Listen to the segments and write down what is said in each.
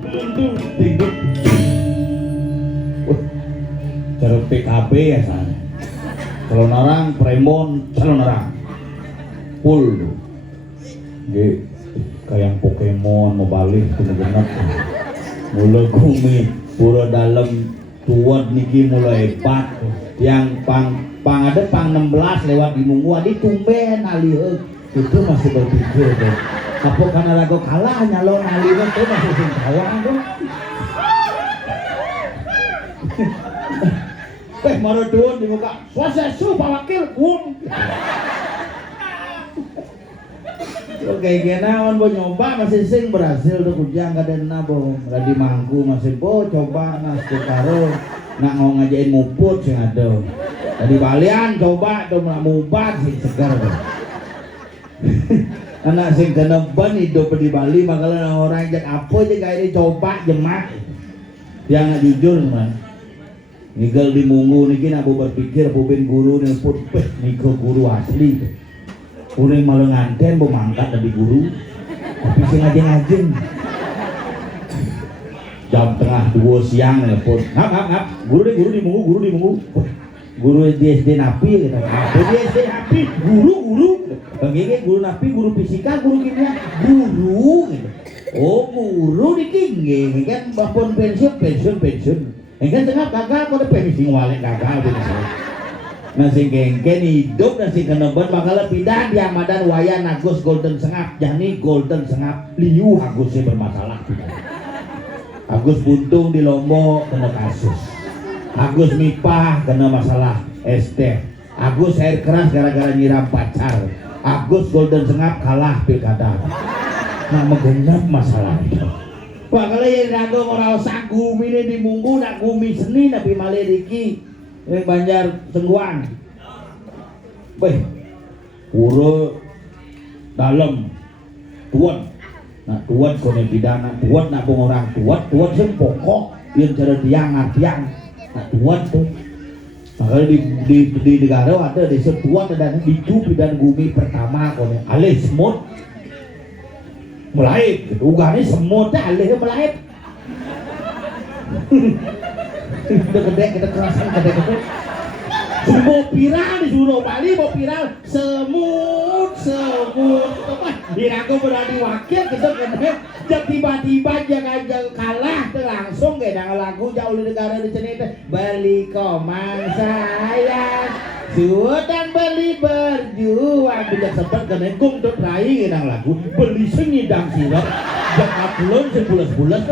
Dundung dingdut. Cara PKB ya sana. Kalau narang Premon, calon narang. Full. Nggih, kayak Pokemon mau balik kudu genep. Mulai kumi pura dalam tuat niki mulai hebat. Yang pang ada pang 16 lewat di Munggu adi tumben alih itu masih berpikir deh. Apa karena lagu kalah nyalon alih itu masih sing kawang tuh. Maro duun di muka. Swasesu Pak Wakil wung. Oke, kenaon bo nyoba masih sing berhasil tuh kujang kaden nabo. Lagi mangku masih bo coba nas karo nak mau ngajain muput sing ada. Tadi balian coba tuh nak mubat sing segar. Anak sing keneban hidup di Bali makanya orang jak apa aja kayak ini coba jemak. Yang jujur man. Nigel di Munggu niki nak berpikir pubin guru nih put niko guru asli. Urang malah nganten mau mangkat dari guru, tapi sing ngajeng-ngajeng. Jam tengah 2 siang nelpon, ngap, guru di Munggu. Guru di SD Napi gitu. Di SD Napi, guru. Begini guru Napi, guru fisika, guru kimia, guru gitu. Oh guru niki kan bapun pensiun. Kan tengah kakak kok pensi ngwalek kakak gitu. Nah sing kengken hidup dan sing keneban bakal pindah di Amadan Wayan Agus Golden Sengap jani Golden Sengap liu Agusnya bermasalah Agus buntung di Lombok kena kasus Agus Mipah kena masalah ST Agus air keras gara-gara nyiram pacar Agus Golden Sengap kalah pilkada nah menggenap masalah itu bakal yang ragu orang sagumi ini di Munggu nak gumi seni nabi maleriki yang Banjar Sengguan, beh, pura dalam tuan, nah tuan kone pidana, tuan nak orang tuan sing pokok yang cara tiang, nah tuan tuh, makanya di negara ada di setuan dan di dan bumi pertama kone, alih semut, mulai, ugani semutnya alih mulai. Udah gede kita kerasan gede mau viral di Suno Bali mau viral semut diraku berani wakil kita gede tiba-tiba jangan kalah langsung kayak lagu jauh di negara di sini beli komang sayang sudah beli berjuang bisa sempat kena kum tuh rai nang lagu beli sengidang sirap jangan belum sebulan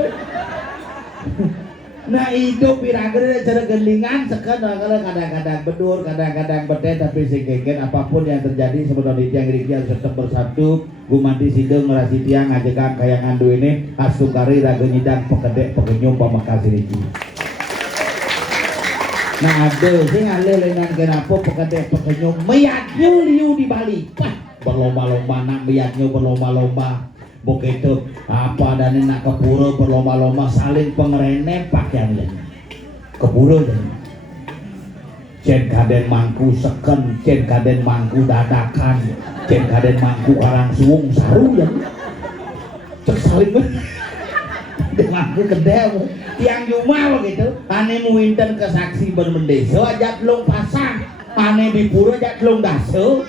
nah hidup pirager cara gelingan sekarang kadang-kadang bedur kadang-kadang bete tapi singkeken apapun yang terjadi sebenarnya tiang riki harus tetap bersatu gumanti sideng ngerasi tiang ngajekan kayak ngandu ini asukari raga nyidang pekedek pekenyum pamekasi riki nah ada sing ale lengan kenapa pekedek pekenyum meyatnyu liu di Bali berlomba-lomba nak meyatnyu berlomba-lomba begitu apa dan nak ke pura berlomba-lomba saling pengerene pakaian ke pura cen kaden mangku seken cen kaden mangku dadakan cen kaden mangku karang suung saru ya cek saling mangku kedel tiang juma begitu ane muinten ke saksi bermendeso ajak long pasang ane di pura ajak long daso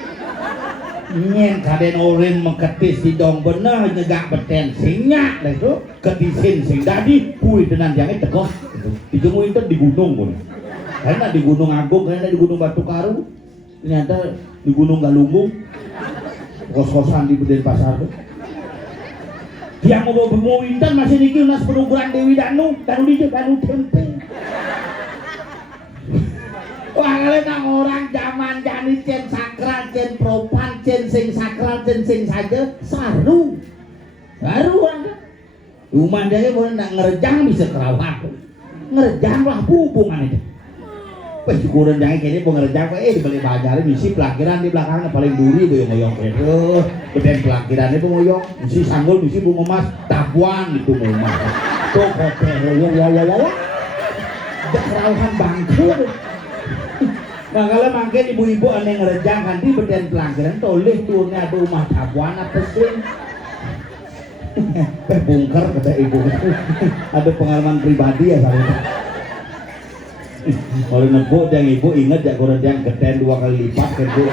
nyen kaden oren mengketis di dong bener nyegak beten sinyak lah itu ketisin sing dadi kui tenan jangan tegoh dijemui itu di gunung pun karena di Gunung Agung karena di Gunung Batu Karu ternyata di Gunung Galunggung kos-kosan di Denpasar tuh yang mau intan masih dikir nas penuguran Dewi Danu Danu tempe wah kalian orang zaman jani cen sakral cen propan cen sing sakral cen sing saja saru anda rumah dia boleh nak ngerejang bisa kerawat ngerejang lah hubungan itu kurang jangan kayaknya mau ngerejang dibeli bajarin misi pelakiran di belakangnya paling duri boyong-boyong itu beden pelakirannya boyong misi sanggul misi bunga emas tabuan itu mau emas tuh hotel wawawawa kerawatan bangku nah kalau makin ibu-ibu aneh ngerejang kan di beden pelanggaran toleh turunnya ada rumah tabuan apa sih Bungker kata ibu. Ada pengalaman pribadi ya saya. Kalau nebuk yang ibu ingat ya kalau yang geden 2 kali lipat kan bu.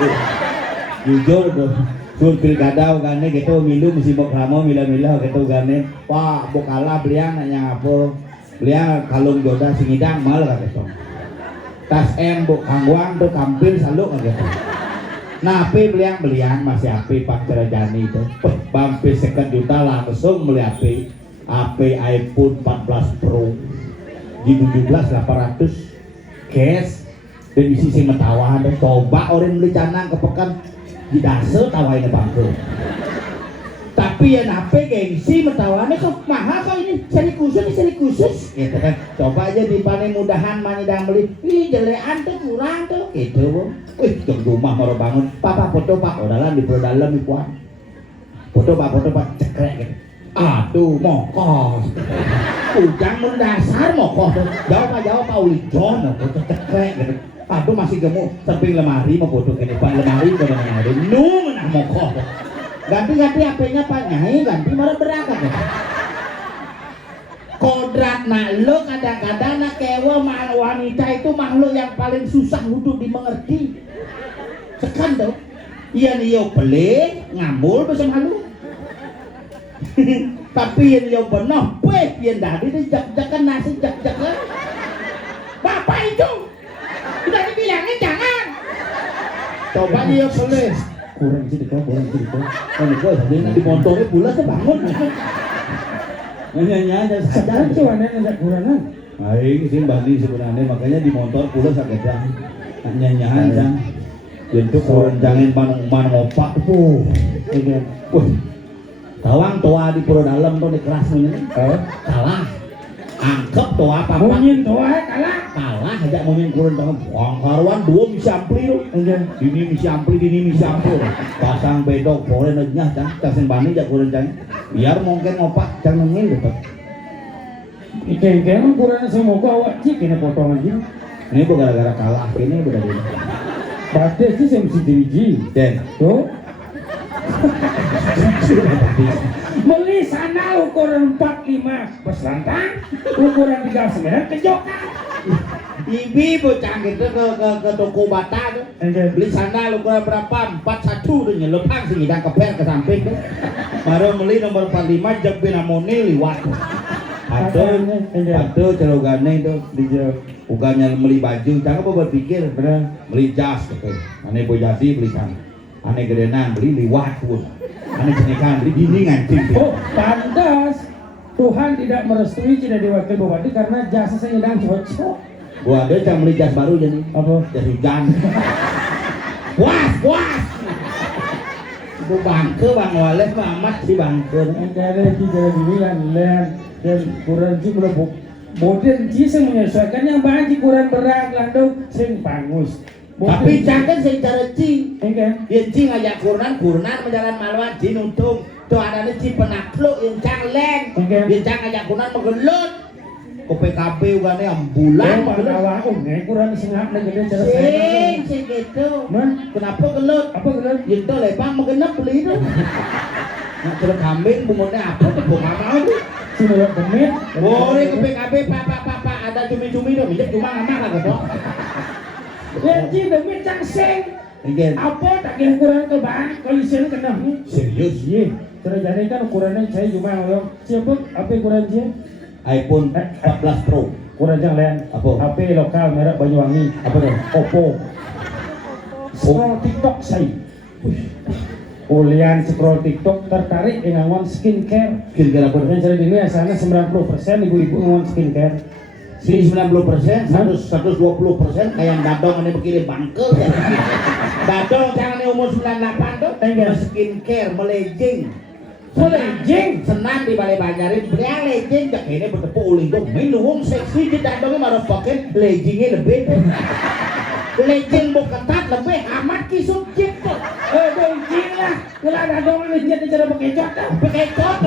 Jujur tuh. Sur pilkada gane gitu milu mesti bokramo mila-mila gitu gane. Wah, bokala beliang nanya apa? Beliang kalung jodoh singidang mal gitu. Tas bu kangwang tuh kampil selalu gitu. Nah, api beliang masih api Pak Cerajani itu. Bampi 2 juta langsung beli api iPhone 14 Pro di 17.800 cash dan isi sing metawa dan coba orang beli canang kepekan di dase tawainnya bangku. Tapi ya nape gengsi metawane kok mahal kok ini seri khusus gitu kan. Coba aja di paling mudahan manidang beli ih jelean tuh kurang tuh gitu bu. Wih ke rumah baru bangun papa foto pak udahlah di dalam di kuat foto pak cekrek gitu. Aduh mokos ujang mendasar mokos jawab pak ulijon foto cekrek gitu. Aduh masih gemuk samping lemari mau foto ini pak lemari udah ada menah mokos ganti HP-nya Pak Nyai ganti malah berangkat ya. Kodrat nak lo kadang-kadang nak kewa wanita itu makhluk yang paling susah untuk dimengerti. Sekan tuh iya nih yo beli ngambul bersama lu. Tapi yang yo benoh weh yang dari jak-jakan nasi jak-jakan bapak itu udah dibilangin jangan coba dia beli kurang sih kok kalau kau sebenarnya di motornya pula bangun nyanyi aja sadar cuman ada kurangan baik sih bandi sebenarnya makanya di motor pula sakit nyanyi aja untuk jangan mana opak tuh tawang tua di pura dalam tuh di kelas ini kalah angkep tuh apa mungkin tuh kalah aja mungkin kurang tangan karuan 2 misi ampli tuh ini misi ampli pasang bedok boleh nanya kan kasih bani aja kurang jangan biar mungkin opak jangan ngil gitu ikan kurang semoga awak cik ini potongan gini ini gara-gara kalah ini udah ini pasti sih saya mesti diriji dan tuh beli sana ukuran 45 peslantang ukuran 39 kejokan ibi bocah gitu ke toko bata tuh beli sandal ukuran berapa 41 tuh nyelepang sih hidang keper ke samping tuh baru beli nomor 45 jek binamoni liwat Aduh celogane itu bukannya beli baju jangan apa berpikir beli jas gitu aneh bojati beli kan aneh gedenan beli liwat pun aneh cenekan beli dinding anjing oh pantas Tuhan tidak merestui tidak diwakil bupati karena jasa saya sedang cocok gua ada yang beli jas baru jadi apa jas hujan puas bu bangke bang Walet amat si bangke ada kita dibilang dan kurang sih belum modern sih menyesuaikan yang banyak kurang berat landau sing pangus tapi jangan secara ci yang ci ngajak kurnan menjalan maluan ci nuntung tuh ada ci penakluk yang cangleng yang cang ngajak kurnan menggelut ke PKB ugane ambulan malah kurang sengak negede cara sing gitu kenapa gelut itu lebang mengenap beli itu nah terus kambing bunganya apa tuh bunga mau tuh sudah demit boleh ke PKB pak ada cumi-cumi dong minyak cuma anak lah gitu Janji demit cangseng apa tak yang kurang ke bang kolisen kena serius iya terus jadi kan ukurannya saya cuma siapa apa ukuran dia iPhone 14 Pro kurang jangan apa HP lokal merek Banyuwangi apa tuh Oppo scroll TikTok saya Ulian scroll TikTok tertarik dengan skincare apa yang saya ini asalnya 90% ibu-ibu ngomong skincare si 90% 120% kayak dadong ini begini bangke ya dadong jangan umur 98 tuh skincare melejing senang di Balai Banjarin beliau lejing jak ini bertepuk uling dong minum seksi di dadongnya marah pakai lejingnya lebih lejing mau ketat lebih amat kisuk cip tuh lejing lah kalau ada dadong lejing cara pakai cot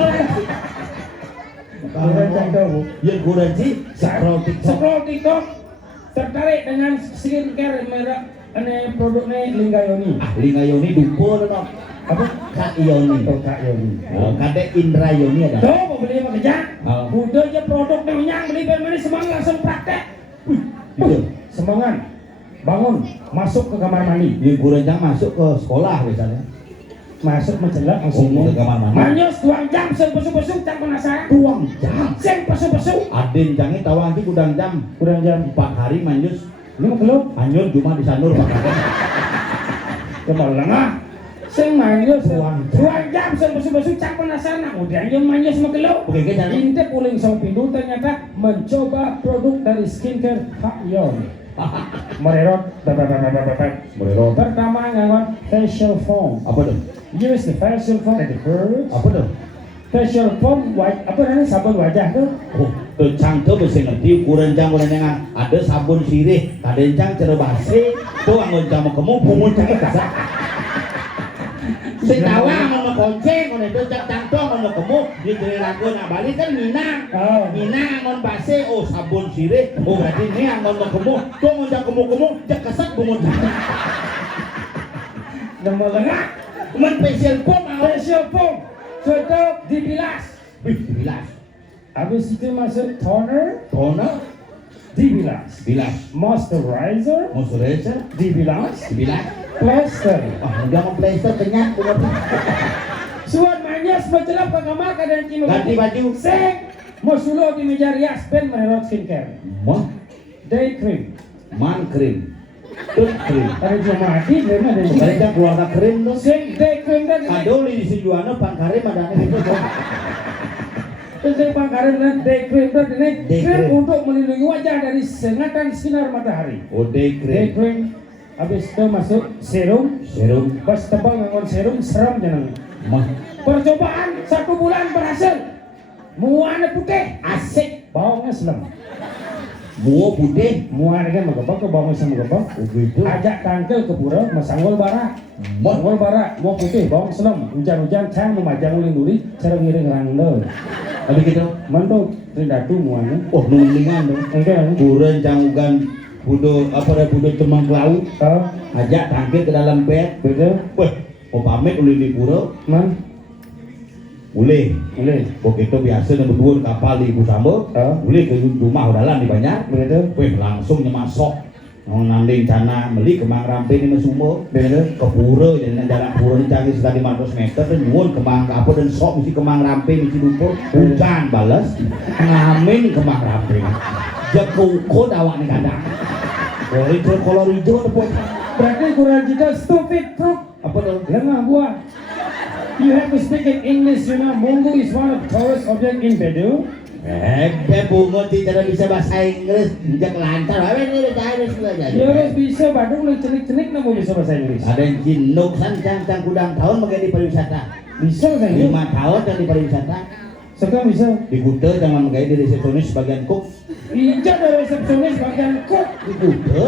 yang kurang sih scroll TikTok tertarik dengan skincare merek produknya Linggayoni Linggayoni dupo dong Apa? Kak Yoni. Oh, Kak Yoni. Kadek Indra Yoni ada. Tuh mau beli apa kerja? Oh. Udah aja produk yang beli beli semangat langsung praktek. Itu. Semangat. Bangun, masuk ke kamar mandi. Yang Gurenjang masuk ke sekolah misalnya. Masuk mencelak langsung. Oh, ke kamar mandi. Manyos 2 jam sing besuk-besuk cang penasaran. 2 jam. Sing besuk-besuk. Adin jange tawang ki kudang jam. Kurang jam 4 hari manjus. Ini mau kelup. Anyur cuma di sanur Pak. Kemana lengah? Sing manyos 2 jam sing besuk-besuk cang penasaran. Udah aja manyos mau kelup. Oke, jangan. Intip uling sang pindu ternyata mencoba produk dari skincare Kak Yon. Mererot. Mererot. Pertama ngawat facial foam. Apa tuh? Use the facial foam at the first. Apa tuh? Facial foam apa namanya sabun wajah tuh? Oh, tuh cangkem mesti ngerti Gurenjang Gurenjang ada sabun sirih, kadencang cara basi, tuh anggon jamu kemu pungut cangke kasak. Sing tawang mau konceng, mau itu cangkem mau kemu di lagu nak balik kan Minang. Oh. Minang anggon basi, oh sabun sirih, oh berarti ini anggon mau kemu, tuh anggon jamu kemu cek kasak pungut cangke. Nama lengah. Men facial foam, Facial foam. Contoh dibilas. bilas, Habis itu masuk toner, toner, dibilas. bilas, Moisturizer, moisturizer, dibilas. bilas. Plaster. Wah, udah mau plaster kenyang, pungut. Suat manyas mencelap ke kamar kadang kino. Ganti baju. Sek. Mau suluh di meja rias pen mererot skincare. Mah, Day cream. man krim, tut krim. Ada cuma mati, memang ada. Mereka keluarga krim tuh. Sek day cream kan. Aduh, di Sijuana Pak Karim ada itu tuh. Terus saya pangkaran dan day cream dan ini Day krim cream. untuk melindungi wajah dari sengatan sinar matahari. Oh, day Day krim, cream. Habis itu masuk serum. serum, Pas tebal ngangon serum seram jangan. mah, Percobaan 1 bulan berhasil. Muana putih, asik, bawangnya selam. buah putih, Muana kan magabak ke bawangnya sama magabak. oh gitu, Ajak tangkel ke pura, masanggol bara. mah, Sanggol bara, mau putih, bawang selam. Hujan-hujan, cang memajang uling duri, cara ngiring rangdol. tapi gitu, Mantuk, rindatu muana. oh nulingan tuh, Enggak, buren jangan budo apa ada budo cemang laut, ajak tangkil ke dalam bed, betul, wah, mau pamit ulin di pura, man, boleh. boleh, Begitu biasa nih berdua kapal di Ibu Sambo, boleh ke rumah udah lah di banyak, betul, weh langsung nyemasok, nanding cana meli kemang rampe ini mesumo, betul. ke pura jadi jalan pura ini canggih sekitar 500 meter dan nyuwun kemang apa dan sok mesti kemang rampe mesti lupa hujan balas ngamin kemang rampe jekuko awak nih kadang kolor hijau ada poin Berarti kurang kita stupid proof. apa dong Lengah buah. You have to speak in English, you know. Monggo is one of tourist object in Bedu. bungo tidak bisa bahasa Inggris tidak lancar apa ini bahasa Inggris belajar Ya harus bisa Badung lu cenik-cenik namo bisa bahasa Inggris. ada yang jinuk cang kudang tahun menjadi pariwisata Bisa bahasa Inggris. 5 tahun dan di pariwisata Sekarang bisa. di Gute jangan menjadi di resepsionis bagian cook Ijak dari resepsionis bagian cook. di Gute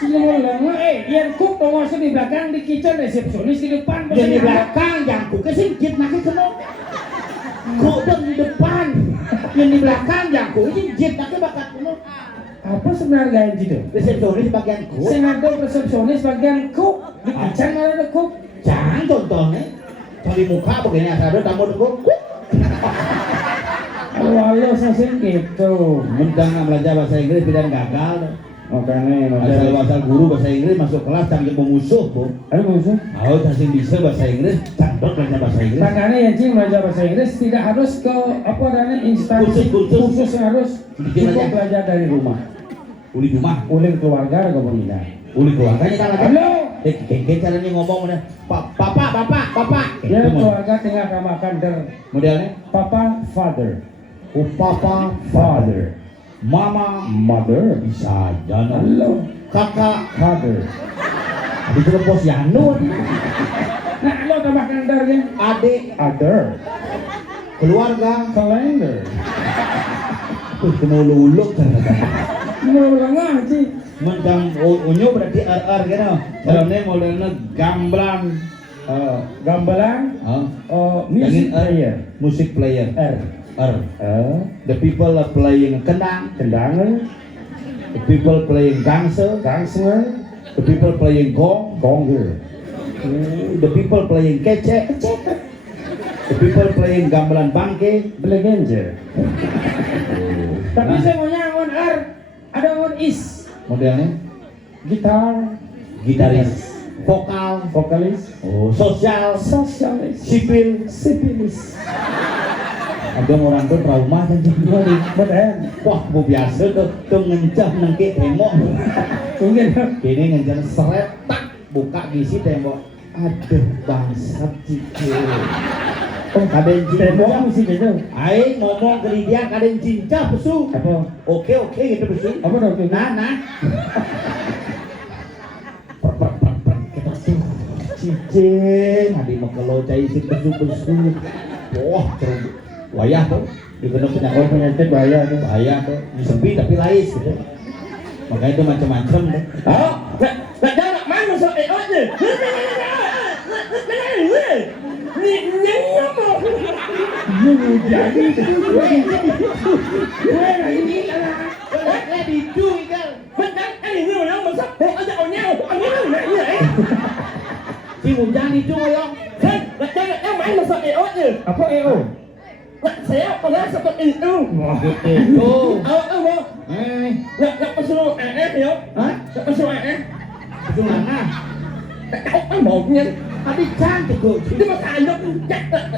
Semua lama yang cook penguasa di belakang di kitchen resepsionis di depan. yang di belakang yang cooknya singkit makin semua cook dong di depan yang di belakang yang cook singkit makin bakat semua Apa sebenarnya gain gitu? resepsionis bagian cook Senado resepsionis bagian cook. Di kitchen ada cook. jangan contohnya cari muka begini asal ada tamu cook Walau saya gitu. mentang belajar bahasa Inggris tidak gagal Makanya asal guru bahasa Inggris masuk kelas canggih memusuh bu Ada musuh. kalau kasih bisa bahasa Inggris candok belajar bahasa Inggris Makanya yang cing belajar bahasa Inggris tidak harus ke apa namanya instansi Kursus. yang harus Bikin cukup aja. belajar dari rumah. uli rumah Uling keluarga atau pemindah. uli keluarganya kan lagi Halo. kengkeng caranya ngomong udah bapak Ya keluarga tinggal makan der. modelnya Papa father, oh papa father, mama mother, bisa jangan halo, kakak father. habis itu pos Yano Nah lo tambahkan der ya. adik Other, keluarga calendar. mau luluk ternyata Mau lengah sih. mentang unyu berarti RR gitu caranya modelnya gamblang Gambalan, music player, music player R, R the people are playing kendang kendangan, the people playing gangster gangster, the people playing gong gonger. The people playing kecek. The people playing gamelan bangke. Belegenje. Tapi saya maunya on R, ada on is. Modelnya Gitar, gitaris, vokal, vokalis, sosial, sosialis, sipil. sipilis. Ada orang tuh trauma kan jadi wah bu biasa tuh ngencah nengke tembok Mungkin kini ngencah seret tak buka gisi tembok aduh bangsat cikil kaden tembok cinta mesti gitu. aing ngomong ke dia kaden cinta besu Apa? oke gitu besu Apa dong? nah kita tuh cicing hadi mau kalau cai si besu wah terus wayah tuh dikenal Penyakit bahaya tuh. bahaya tuh sepi tapi lais gitu makanya itu macam-macam deh Nggak jarak mana so aja. Jadi, si Mujang itu yang apa EO? Saya pernah seperti itu. itu Nggak pesuruh ya? hah Nggak pesuruh itu mana Kau kan baunya. tapi cantik kok Dia makan aja.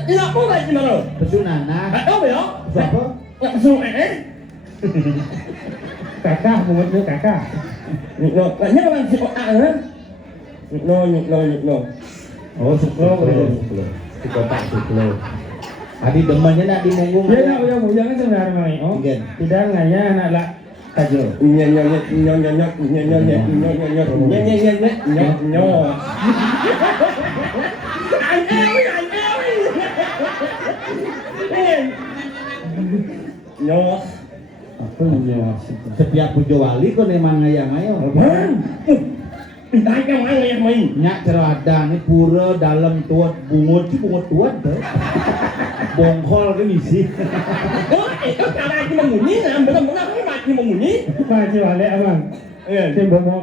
Nggak boleh gimana? pesunana Nggak tahu ya? siapa Nggak pesuruh Kakak, menurutnya kakak. Nggak orang si orang. No. oh sepuluh di kota sepuluh tadi demennya nak di munggung Ya nggak jangan sebenarnya mai. Oh, Mungkin. tidak nganya anak lah tajo. Apa yang setiap pujo wali kok memang ngayang-ngayang nyak cerada nih pura dalam tuat bungut tuat deh bongkol kan isi Maju balik abang. Tembok mau.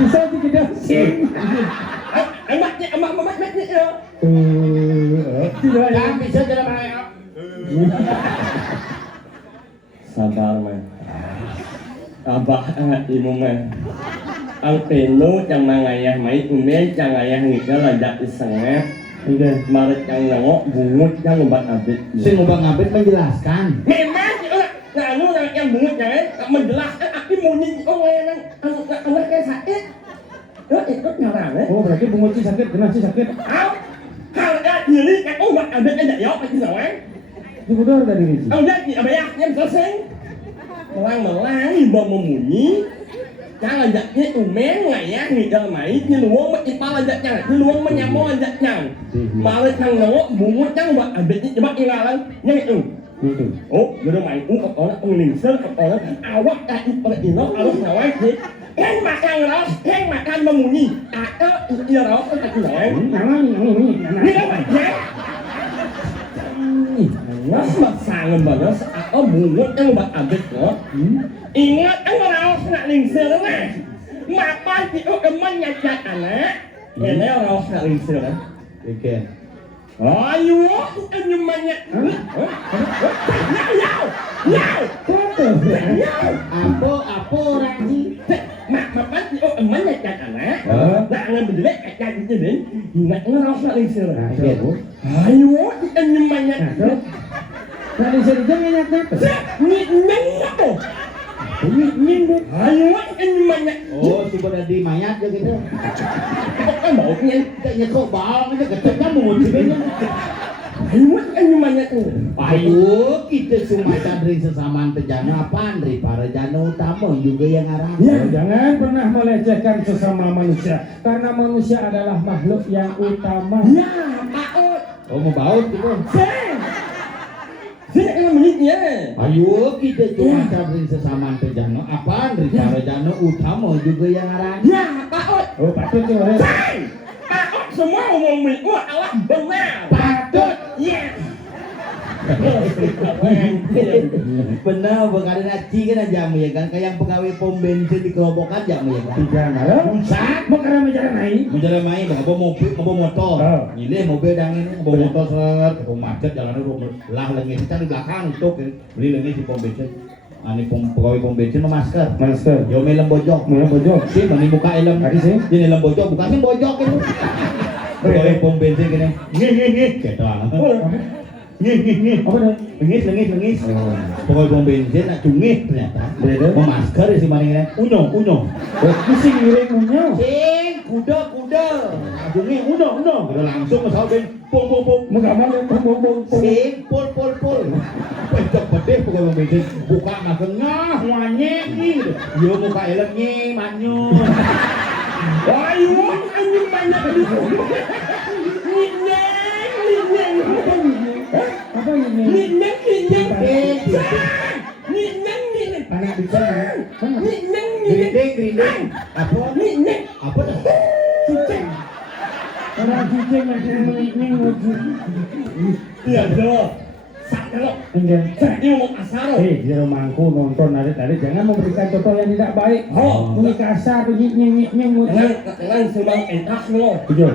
Bisa tidak sing. Tidak ya. yang bisa jalan raya Sabar man. Abah ibu man. Ang peno yang mangayah mai umel yang ayah ngika ladak isengat. Iya. Maret yang nengok bungut yang obat abit. sing ngubah ngabit menjelaskan Memang yang bungut yang menjelaskan aku mau nyanyi orang anak kayak sakit. Ikut ngarang Oh, berarti bungut sih sakit, kena sih sakit. Kalau ini kan obat abit aja ya apa sih orang? Itu udah dari Riji. Lihat ni abang yang selesai. Melang iba memunyi. Jangan ajaknya umen ngayah ngidal main ni luang ipal ajaknya, luang menyamong ajaknya. Malah nang nengok bungut yang buat abis ni coba ingalan yang itu. Oh, jadi main orang pengingsel orang awak tak ipal ino harus ngawai ni. Kan makan memunyi. Atau ia rawat tak lain. Ini. Ni apa ya? Mas masangan banget apa bungut yang buat abis lo. Ingat orang nak lingsir lah. Makan itu emang nyajak anak. Ini orang nak lingsir lah. Ikan Ayo, ini banyak. apa orang ni Makan itu emang nyajak anak. Nak ngambil kacang itu ni. Ingat orang nak lingsir lah. Ayo, ini banyak. Nah, di sini jangan nyata. Ni apa? Ayo, ini banyak. oh si di mayat je gitu Kan baunya. kayaknya kok bawang aja kecil kan mau cibenya Ayo, ini banyak tu. ayo kita cuma dari sesamaan tejana apaan dari para jana utama juga yang arah Jangan pernah melecehkan sesama manusia, karena manusia adalah makhluk yang utama. Ya, Pak Ot. oh mau baut gitu Saya kena menitnya. ayo kita cuma dari sesamaan tejana apaan dari para jana utama juga yang arah Ya, Pak Ot. Oh, patut tuh. Saya, Pak Ot semua ngomong milik adalah benar. patut Ya. Benar, bukan aci kan aja ya kan, kayak pegawai pom bensin di kerobokan aja ya kan. Tidak ada. Pusat, Makanya bicara naik. menjalan main, bawa mobil, bawa motor. Oh. Ini mobil yang ini, bawa motor seret, ketemu macet, jalan lah lagi kita di belakang itu, beli lagi di pom bensin. Ani pegawai pom bensin masker. Masker. Yo melem bojok. Mulai bojok. Sih, mani buka elem. Tadi sih. Ini elem bojok, buka sih bojok itu. Pegawai pom bensin gini. Ngih. Gitu ah. Ngih. Apa dah? Lengis. Oh. Pegawai pom bensin nak cungih ternyata. Beda. Mau masker si maning unyo. Pusing ngiringnya. Sing, kuda. Cungih unyo. Udah langsung ke sauben. Pom. Mengamar yang bong. Sing, pol. Pecok bedeh pegawai pom bensin. Buka masker ngah, wanyek gitu. Yo muka elem nying, manyun. Ayo, anjing banyak di sini. Ninyeng. Apa ini? Ninyeng. Anak bicara. Ninyeng. Grinding. Apa? Ninyeng. Apa dah? Cicing. Orang cicing macam mengiring wujud. Iya, dong. Kalau Enggak. saya ini ngomong asal. Di rumahku nonton tadi jangan memberikan contoh yang tidak baik. Oh. Bunyi kasar, bunyi nying wujud. Jangan sembang entak lo. Betul.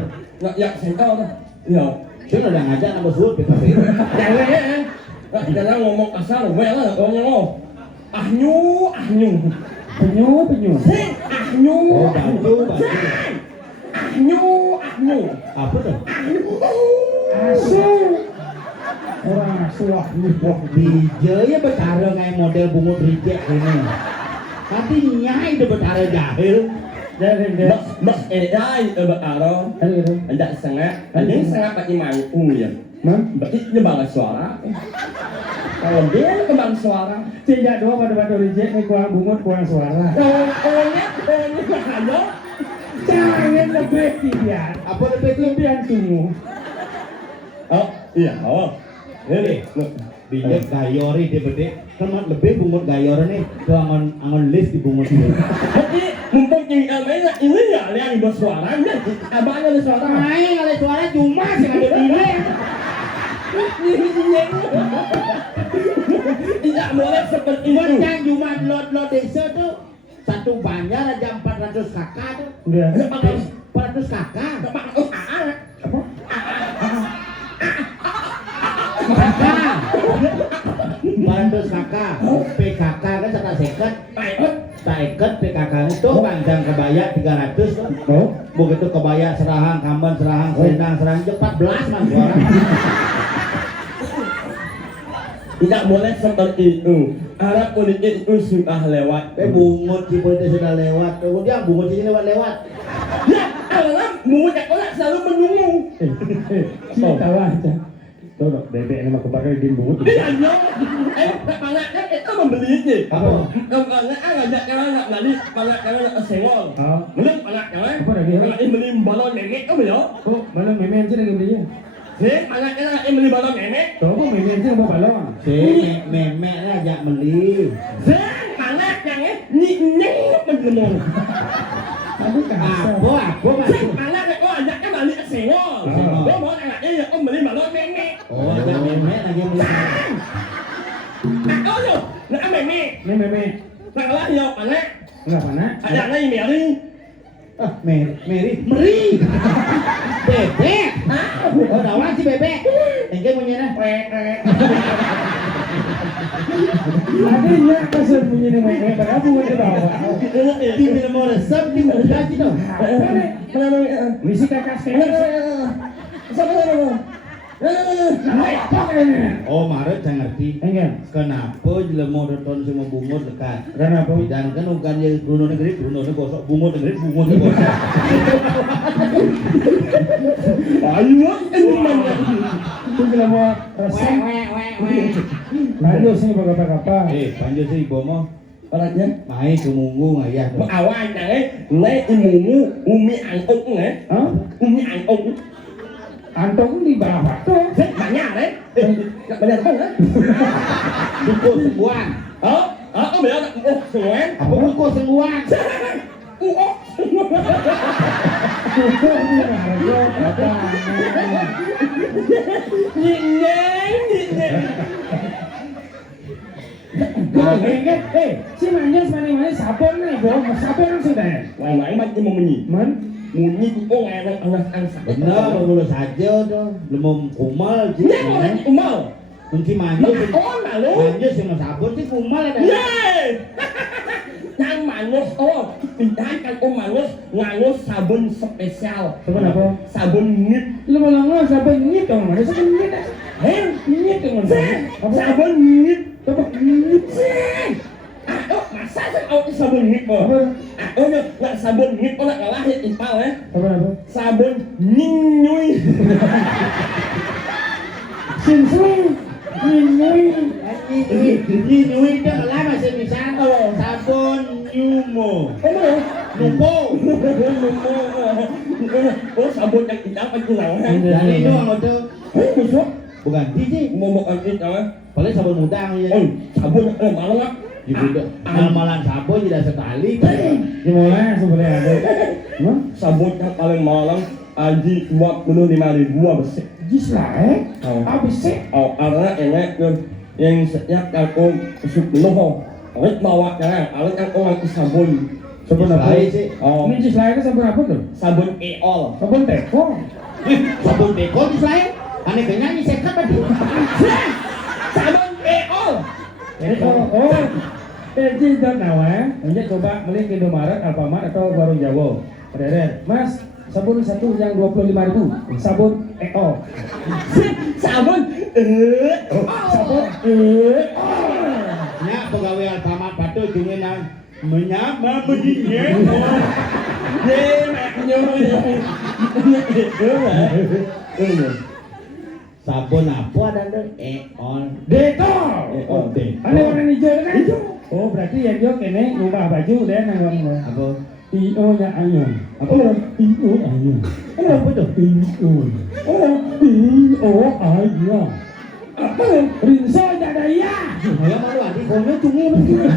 Ya sental dah. Iya. Dia udah ngajak nama suut PKP. Jangan ngomong kasar, gue lah ngomong lo. Ahnu. Penyu. Sing ahnu. Oh, baju. Ahnu. Apa tuh? Asu. Orang asu wah Bija ya betara kayak model bungut reject ini. Tapi nyai udah betara jahil. Mas edai beraro. Ada setengah pakai mangkung ya. Berarti dia bangga suara. Kalau dia kembang suara, Tidak dua pada reject nih kurang bungut kurang suara. Pokoknya ada. Jangan lebih tibian. Apa lebih itu? Tibian tunggu. Oh iya, Ini bijak gayori dia bede. Kan lebih bungut gayori nih. Tuh angon list di bungut itu. Berarti mumpung ini ya yang bersuara, abangnya ada suara. Main ada suara cuma sih ada delay. Tidak boleh seperti itu. Yang cuma lot desa tuh satu banjar aja 400 kakak tuh. Udah. 400 kakak. Apa? Kakak. 400 kakak. PKK kan tak seket. Tak ikat PKK itu panjang kebaya 300 tuh. Oh. Begitu kebaya serahang, kamban serahang, selendang serahang 14 man suara. Tidak boleh seperti itu. Arab politik itu sudah lewat. Bungut si politik sudah lewat. Kemudian bungut ini lewat. Ya, alam muda orang selalu menunggu. Kita tahu aja. Tuh, bebek ini mah kebakar di bungut. Dia hanya, panaknya itu membeli ini. Apa? Panaknya ngajak orang nak beli, panaknya nak sengol. Oh. Belum panaknya. Apa lagi? Kalau ini beli balon memek tu belum. Oh, balon memen sih lagi beli. Panaknya nak beli balon memek. Tuh, kok memen sih mau balon? Si memek lah ajak beli. Panaknya ni mengemong. Tapi kasar. Apa maksud? Panaknya kau ajaknya balik sengol. Kau mau anaknya ya kau beli balon memek. Oh, ada memek lagi beli. Kau tu, nak memek. Ini memen. Nak lah ya panak. Enggak panas. Ada lagi meri. Ah, Meri. Bebek. Oh, nawan si bebek. Engke punya Adanya kasar punya ini memen. Berapa buat ke bawah? Di film mau resep di muda sih dong. Misi kakak sekarang. Apa ini? Oh, Maret saya ngerti. Enggak. Kenapa jelema nonton semua bungut dekat? Kenapa? Dan kan bukan ya Bruno negeri gosok bungut negeri gosok. Ayo, ini mana? Itu bila mau resep. Aduh sini apa? Panjang sih bomo. Orangnya Mai kumunggu ngayah. awal jangan le imumu umi angkong Hah? umi angkong Antong di bawah tuh. banyak deh banyak banget Buku sembuhan. oh bilang oh semua Apa buku sembuhan? oh Tuh di harga apa? nyeng inget, si manjus mana-mana sabun nih, boh, sabun sudah. Lain-lain macam memunyi. Man, Munyi itu ngelak anak angsa. Bener, bagus saja tuh. Belum kumal sih. Ya, orang umal. Kunci manjus. Oh, malu. Manjus yang sabun sih kumal ada. Yeay! Yang manus, oh, pindahan kan manus nganus sabun spesial. sabun apa? Sabun ngit. Lu mau ngomong sabun nyit dong, mana sabun nyit? Nyit dong, Sabun ngit. apa nyit? Oh, masa sih awak sabun ngit oh? Oh, nggak sabun ngit, oh nak kalah ya impal ya. Sabun apa? Sabun nyuy. Simsung, nyuy. Nyuy itu lah masih bisa. Sabun nyumo. Numpo. Oh, sabun yang tidak apa kurang. Dari itu ang itu Busuk. bukan sih. Mau makan itu apa? Paling sabun muda ya. Sabun malam ah. Juga malam sabun tidak sekali. Gimana sebenarnya ada? Sabun yang paling malam Aji buat menu 5.000 bersih. Jis lah, habis sih. Oh, karena enak yang setiap aku besuk penuh. Awet bawa jangan, awet yang orang sabun. Sabun apa? sih? Oh, Ini jis lah itu sabun apa tuh? sabun eol. Sabun teko. Sabun beko di saya. Aneh kayaknya ini sekat tadi. Sabun eol. Jadi dan nawa, nanti coba beli ke Indomaret, Alfamart atau Warung Jawa. Ada, Mas, sabun satu yang 25.000, sabun EO. Sabun Sabun Ya pegawai Alfamart patuh cuma menyapa begini. Sabun apa ada tuh? Eon. Detol. Oke. Ada warna hijau kan? Oh, berarti yang dia kene ngubah baju deh nang Apa? IO nya ayam. Apa IO ayam? Apa tuh? IO. IO ayam. Apa? Rinso aja daya. Ayo malu adik kono cungi begini.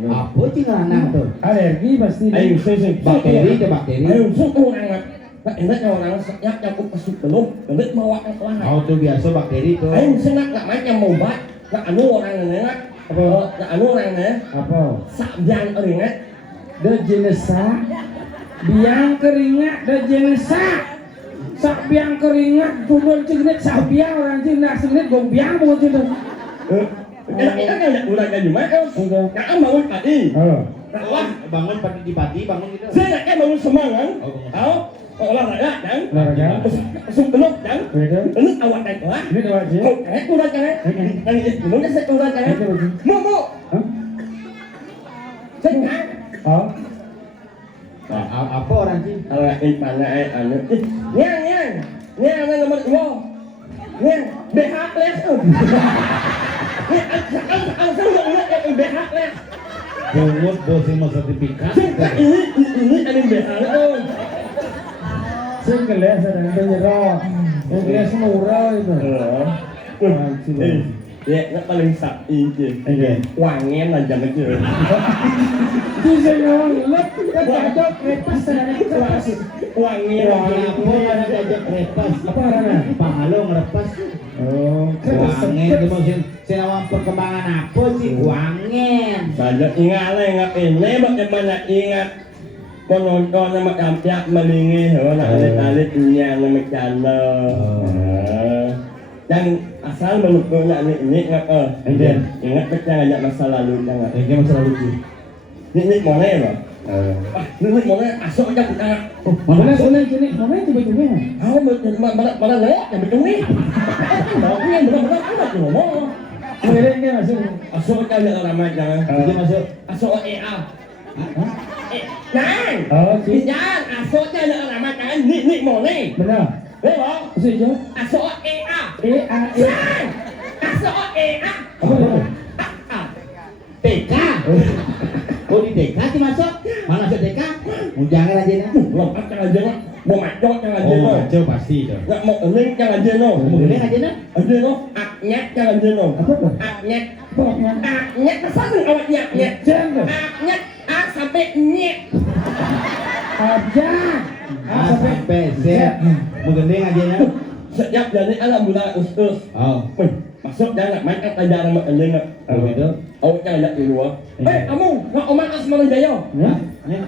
Apa sih ngelanang tuh? Alergi pasti. Ayo, sing Bakteri ke bakteri. Ayo, suku orang. Nah, enaknya orang setiap yang aku pesuk belum, bener mau akan kelah. Oh tuh biasa bakteri tuh. Ayo, senang nggak macam mau bat. Nggak anu orang enak. Apa? Nggak anu orang enak. Apa? Sabjang keringat. De jenesa. Biang keringat de jenesa. Sak biang keringat turun cengit sak biang orang Cina sengit gong biang mau cina. Enak-enak kan udah kayak gimana? Enggak. Nggak bangun pagi. Oh. Nah, Bangun pagi di pagi bangun gitu. saya nggak bangun semangat. Oh, bangun. Tahu? Olahraga dan Olahraga. pesuk belum dan Beda. ini awak dan kelah. Ini dua aja. Oh, udah jangan. Belum saya udah jangan. Mau. Hah? Saya nggak. Oh. Apa orang sih? Kalau ini mana anu. Nyang nomor 2. Nyang BH les. Saya nggak BH les. Bungut bosin mau sertifikat. Ini ada BH tuh. Sing kelas ada penyerah. Yang kelas murah itu. Ya, nggak paling sakit sih. Iya. Wangen aja ngecil. Bisa ngomong lep kan cocok lepas dengan itu masih. Wangen. Apa ada gajah krepas? Apa arahnya? Pangalo ngerepas. Oh, Wangen itu maksud saya perkembangan apa sih? Wangen. Banyak ingat ini bagaimana ingat penonton sama kampiak melingi hewan alit-alit dunia nama channel. Dan asal menurutnya ini ingat ingat kita ngajak masa lalu jangan. Ini masalah lucu. Ini mana ya bang? Ini mana asal aja kita. mana coba-coba. Mana lewat yang betul nih. Mau yang benar-benar amat ngomong. Keren kan masuk. Asal aja ada ramai jangan. Itu masuk. Asal EA. Jangan. Oh, sih. Jangan. Asal aja ada ramai jangan. Nih mau nih. Benar. Bang. Masuk je. Asal EA. E. Asal EA. Apa itu? TK. Oh di TK sih masuk. Mana masuk TK? Jangan aja nah. Lompat jangan aja no. Mau macok jangan aja Oh no. kacau pasti itu. Nggak mau eling jangan aja no. Kemudian aja nah. Aja no. Aknyat jangan aja no. Apa tuh? Aknyat. Pokoknya. Aknyat masa sih awak nyat. Jangan tuh. Aknyat A sampai nyet. Aja. A sampai Z. Menggendeng aja nah. Setiap jadi anak muda ustus. Oh. Masuk jangan main ajaran mak ending. Oh gitu. Oh jangan nak di luar. Kamu nak omat Asmara Jaya. Ya? Ya.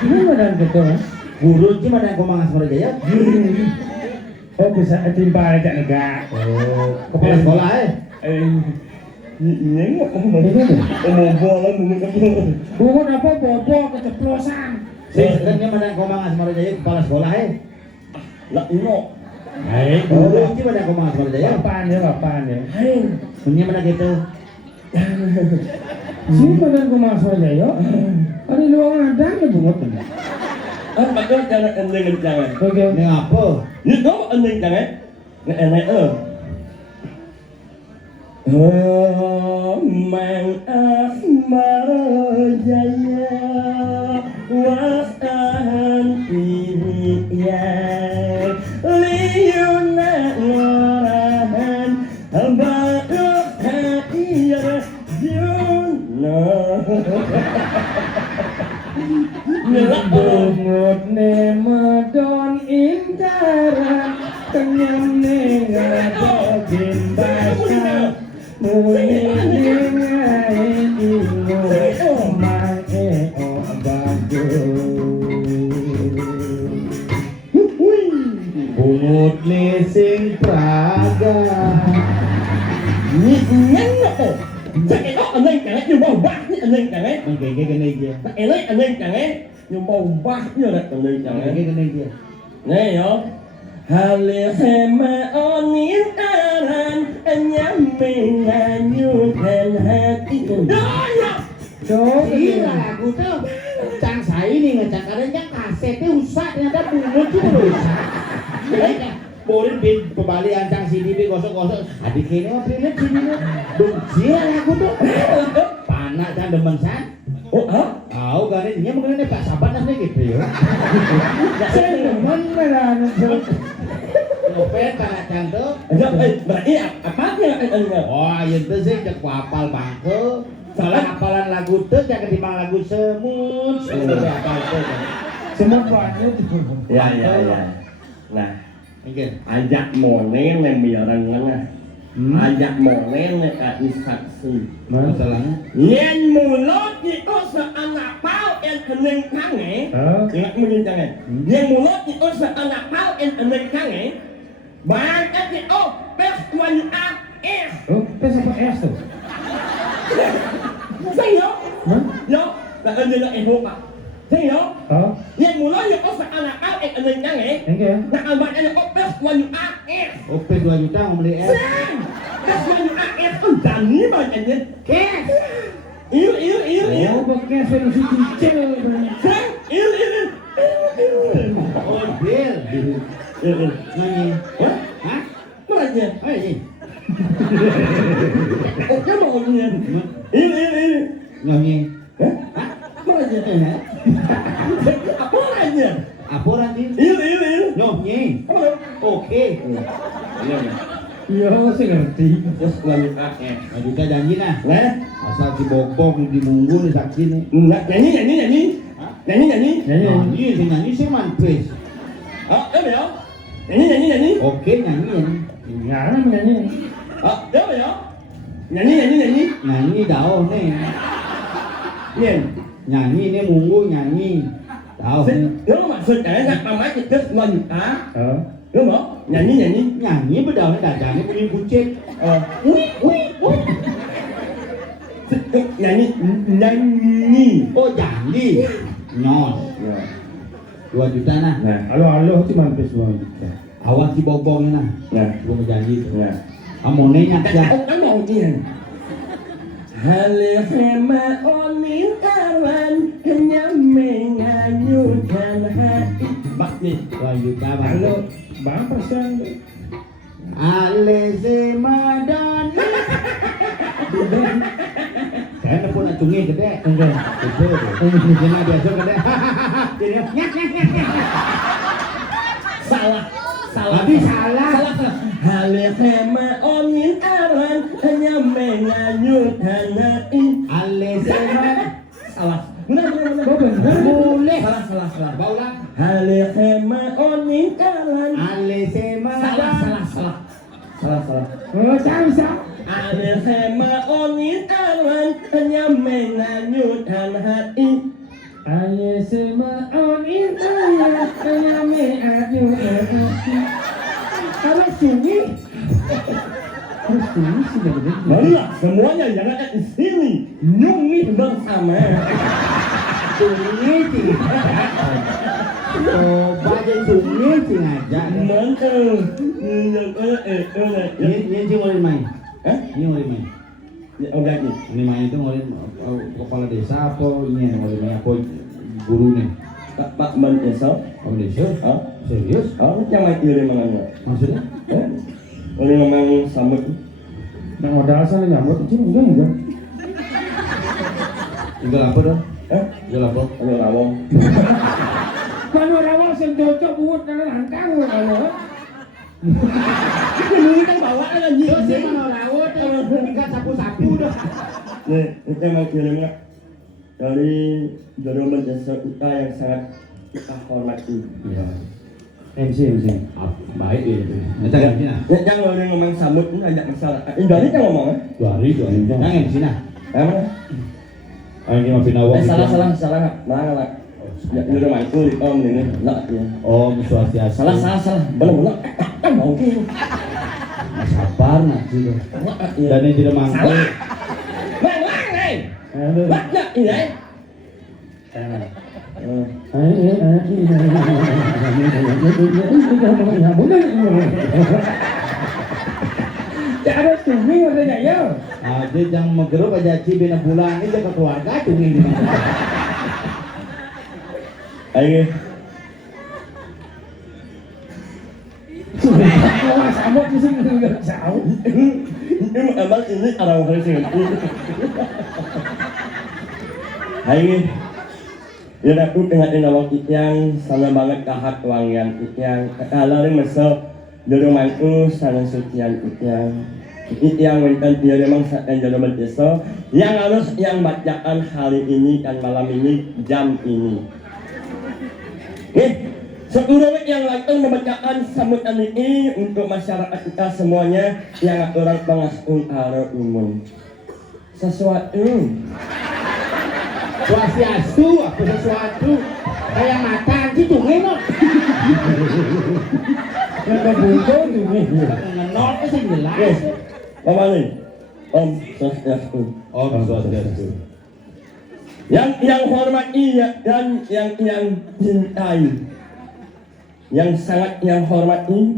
Gimana dan gitu mas? Guru cuma ada komang Asmara Jaya. Oh bisa timpa aja negara. Oh, kepala sekolah Nengok bola Bungun apa bobo keceplosan. Sebenarnya mana komang Asmara Jaya kepala sekolah Lah no. Hai, Guru cuma ada komang Asmara Jaya. apaan ya? Punya mana gitu. Siapa dan kumas aja ya? Ada luang ada nih bungut bener. Betul jangan ending jangan. Oke. Ini apa? Ni kau ending jangan. Ni enak Mang Asmara Jaya wasan pilihan liuna ngarahan abaduk hadir juna Bungut ne medon indaran kenyam ne ngado jimbasan muni ngai ino mae o Bungut lesing praga. Ni nhắn nó chắc cái đó anh em chẳng như bầu bát như anh em chẳng ấy Cái này kia. anh em chẳng ấy như bầu bát như là anh em chẳng ấy Cái này kia. này không Halihema onin aran anyame nganyu dan hati Gila, aku tuh cang saya ini ngecak adanya kasetnya rusak ternyata bungut itu rusak. Boleh bin kembali ancang sini bin gosok-gosok. Adik ini apa ini sini nih? Benci aku tuh. Panas kan demen san. oh hả Tahu kan ini mungkin ini Pak Sabat nanti gitu ya. Saya demen beneran. Ngopet tanah cantik. berarti apanya anh Wah, itu sih cek wapal bangke. Salah hafalan lagu tuh jangan ketimbang lagu semut. Semut hafal tuh. Semua banyak. ya ya ya nah Oke. ajak monen yang biaran mana ajak monen yang kaki saksi Masalahnya Yen mulut itu seanak pau yang kening kange ingat mungkin jangan Yen mulut itu seanak pau yang kening kange banyak itu pes wanyu es Oh, pes apa es tuh? Saya yo là anh là em hộp à Thế hiểu? Oh, Yen mulut itu seanak pau yang kening kange enggak. nah abang ada pes wanyu es OP 2 juta mau beli es. pes wanyu es kan dani banyak nih Kes. Iya Oh, pakai solusi cicil. Sen, il. Oh, bil. Nyanyi. Hah? Hah? Mana aja? Ayo sih. Cái mồm gì? Il. Nyanyi. Hah? Mana aja? Apa aja? Apa nanti? Il. Nyanyi. Apa? Oke. Iya, saya ngerti. Terus lalu AF. 2 juta janji nah. Nah, Asal si bokbok di munggu di saksi nih. nyanyi. Hah? Nyanyi. Nyanyi sih nyanyi sih manpres. Em hiểu? Nyanyi. Oke nyanyi. Gimana nyanyi? Em hiểu? Nyanyi. Nyanyi daun nih. Nhìn. Nyanyi nih munggu nyanyi. Daun nih. Nếu mà sự kể ra ba máy trực tiếp lên cá đúng không? Nyanyi. Nyanyi berdaun nih dacanya bunyi kucing. Nyanyi. Oh janji. Nyos. 2 juta nah. Nah, Halo, cuma pes 2 juta. Awas si bokbok nih nah. nah, Gua mau janji. nah. Amone nyak ya. Ông nói gì hả? Halihema onin karan nyame nganyukan hati. Bak gì? 2 juta bang. Halo, bang persen. Aleze madani. Saya nepun acungnya gede. Enggak. Gede deh. Jangan biasa gede. Jadi nyak. Salah. Tapi salah. Halihema onin karan nyame nganyukan hati. Aleze madani. Salah. Benar. Oh, bener. Boleh. Salah. Baulah. Halihema onin karan. Aleze madani. Salah. Sao? Ada hema ongin awan hanya menganyutkan hati. Aye sema on intaya kaya me ayu hati. Kalau sunyi sudah gede. Marilah semuanya yang ada di sini nyungi bersama. Sunyi sih. Coba aja sunyi sih ngajak. Mantap. Ini sih ngolin main. Hah? Ini ngolin main. Udah nih. Ini main itu ngolin kepala desa apa ini ngolin main apa gurunya? Pak Man Desa. Om desa? Hah? Serius? Oh, yang main iri mangannya. Maksudnya? Oleh ngomong sambut. Yang modal sana nyambut itu enggak. Tinggal apa dong? Tinggal apa? Oleh lawong. Kalau rawa sing cocok buat kana langkang kalau. Ini kan bawa lagi. Terus sih mana rawat? Tinggal sapu-sapu dah. Nih, kita mau kirimnya dari Jodoh Desa kita yang sangat kita hormati. Iya. MC. Baik itu. Nanti kan sini. Jangan oleh ngomong sambut ini ada masalah. Ini dari kan ngomong ya? Dua hari. Jangan di sini. Emang? Ayo ini mau pindah uang. Salah. Mana lah? Ya, di rumah itu di om ini. Nak ya. Om Swastiastu. Salah. Benar. Kan mau ki. Sabar nanti tuh. Dan ini tidak mampu. Salah. Mang nih. Banyak ini. Ada sunyi ada ya. Ada yang menggeruk aja cibina bulan ini ke keluarga cumi di mana? Ayo. Kalau sambut mesti enggak tahu. Ini emang ini orang sing. Ayo. Ya aku dengan nawak yang sama banget kahat wangian yang kalau ini mesel di rumah itu sana sucian yang minta dia memang jodoh desa yang harus yang bacakan hari ini dan malam ini jam ini. Seluruh yang lain membacakan sambutan ini untuk masyarakat kita semuanya yang orang pengasung arah umum. Sesuatu. Swastiastu, aku sesuatu kayak makan gitu ngenot. Yang bungo tungi. Ngenot itu jelas. Apa nih? Om Swastiastu. Om Swastiastu. Yang hormati dan yang cintai. Yang sangat yang hormati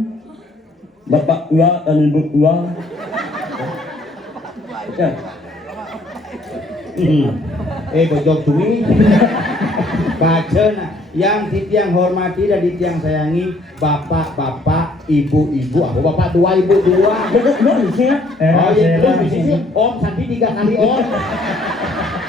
Bapak gua dan Ibu gua. Ya. Bojok cumi. Baca nah, yang titiang hormati dan titiang sayangi bapak-bapak, ibu-ibu, aku bapak dua, ibu dua. Oh iya itu bisnisnya om sampai 3 kali om.